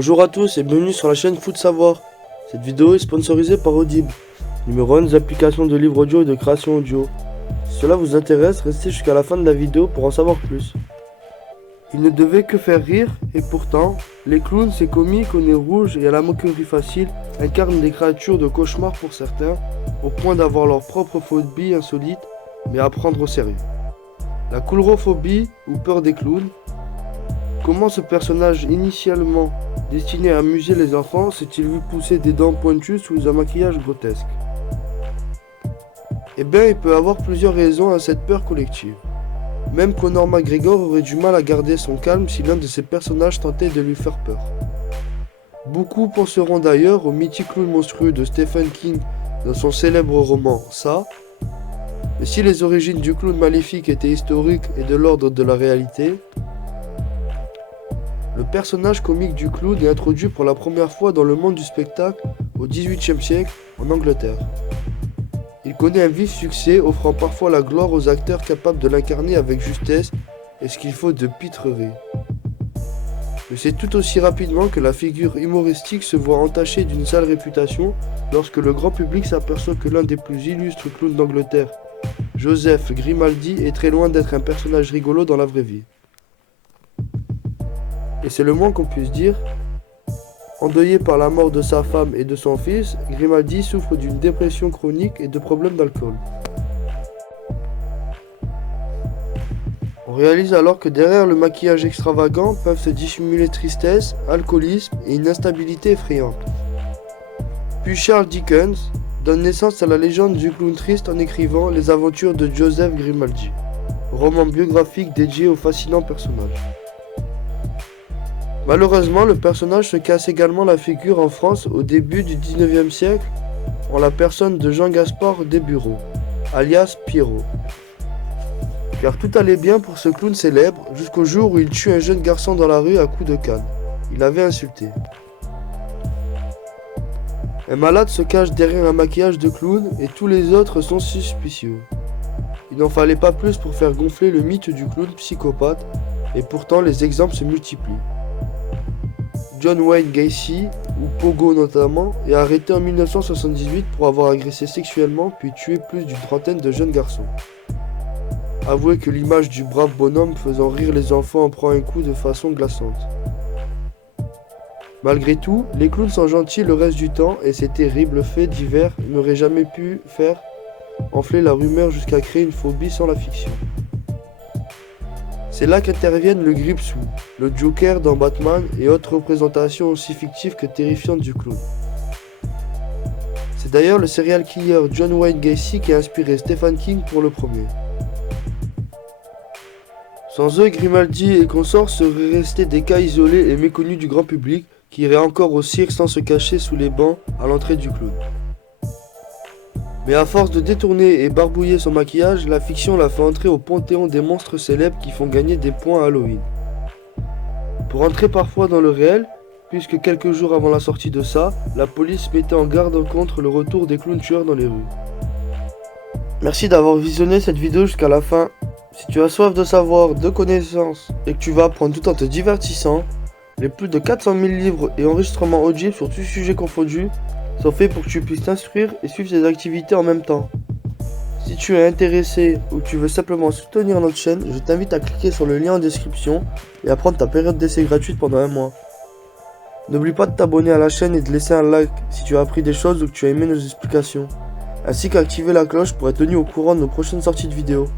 Bonjour à tous et bienvenue sur la chaîne Foot Savoir. Cette vidéo est sponsorisée par Audible, numéro 1 des applications de livres audio et de création audio. Si cela vous intéresse, restez jusqu'à la fin de la vidéo pour en savoir plus. Il ne devait que faire rire, et pourtant, les clowns, ces comiques au nez rouge et à la moquerie facile, incarnent des créatures de cauchemar pour certains, au point d'avoir leur propre phobie insolite, mais à prendre au sérieux. La coulrophobie, ou peur des clowns. Comment ce personnage initialement destiné à amuser les enfants s'est-il vu pousser des dents pointues sous un maquillage grotesque? Eh bien, il peut avoir plusieurs raisons à cette peur collective. Même Conor McGregor aurait du mal à garder son calme si l'un de ses personnages tentait de lui faire peur. Beaucoup penseront d'ailleurs au mythique clown monstrueux de Stephen King dans son célèbre roman Ça. Mais si les origines du clown maléfique étaient historiques et de l'ordre de la réalité, le personnage comique du clown est introduit pour la première fois dans le monde du spectacle au XVIIIe siècle en Angleterre. Il connaît un vif succès, offrant parfois la gloire aux acteurs capables de l'incarner avec justesse et ce qu'il faut de pitrerie. Mais c'est tout aussi rapidement que la figure humoristique se voit entachée d'une sale réputation lorsque le grand public s'aperçoit que l'un des plus illustres clowns d'Angleterre, Joseph Grimaldi, est très loin d'être un personnage rigolo dans la vraie vie. Et c'est le moins qu'on puisse dire. Endeuillé par la mort de sa femme et de son fils, Grimaldi souffre d'une dépression chronique et de problèmes d'alcool. On réalise alors que derrière le maquillage extravagant peuvent se dissimuler tristesse, alcoolisme et une instabilité effrayante. Puis Charles Dickens donne naissance à la légende du clown triste en écrivant Les aventures de Joseph Grimaldi, roman biographique dédié au fascinant personnage. Malheureusement, le personnage se casse également la figure en France au début du XIXe siècle en la personne de Jean-Gaspard Desbureaux, alias Pierrot. Car tout allait bien pour ce clown célèbre jusqu'au jour où il tue un jeune garçon dans la rue à coups de canne. Il avait insulté. Un malade se cache derrière un maquillage de clown et tous les autres sont suspicieux. Il n'en fallait pas plus pour faire gonfler le mythe du clown psychopathe et pourtant les exemples se multiplient. John Wayne Gacy, ou Pogo notamment, est arrêté en 1978 pour avoir agressé sexuellement puis tué plus d'une trentaine de jeunes garçons. Avouez que l'image du brave bonhomme faisant rire les enfants en prend un coup de façon glaçante. Malgré tout, les clowns sont gentils le reste du temps et ces terribles faits divers n'auraient jamais pu faire enfler la rumeur jusqu'à créer une phobie sans la fiction. C'est là qu'interviennent le Gripsou, le Joker dans Batman et autres représentations aussi fictives que terrifiantes du clown. C'est d'ailleurs le serial killer John Wayne Gacy qui a inspiré Stephen King pour le premier. Sans eux, Grimaldi et consorts seraient restés des cas isolés et méconnus du grand public qui iraient encore au cirque sans se cacher sous les bancs à l'entrée du clown. Mais à force de détourner et barbouiller son maquillage, la fiction l'a fait entrer au panthéon des monstres célèbres qui font gagner des points à Halloween. Pour entrer parfois dans le réel, puisque quelques jours avant la sortie de ça, la police mettait en garde contre le retour des clowns tueurs dans les rues. Merci d'avoir visionné cette vidéo jusqu'à la fin. Si tu as soif de savoir, de connaissances et que tu vas apprendre tout en te divertissant, les plus de 400 000 livres et enregistrements audibles sur tous sujets confondus sont faits pour que tu puisses t'instruire et suivre tes activités en même temps. Si tu es intéressé ou que tu veux simplement soutenir notre chaîne, je t'invite à cliquer sur le lien en description et à prendre ta période d'essai gratuite pendant un mois. N'oublie pas de t'abonner à la chaîne et de laisser un like si tu as appris des choses ou que tu as aimé nos explications, ainsi qu'activer la cloche pour être tenu au courant de nos prochaines sorties de vidéos.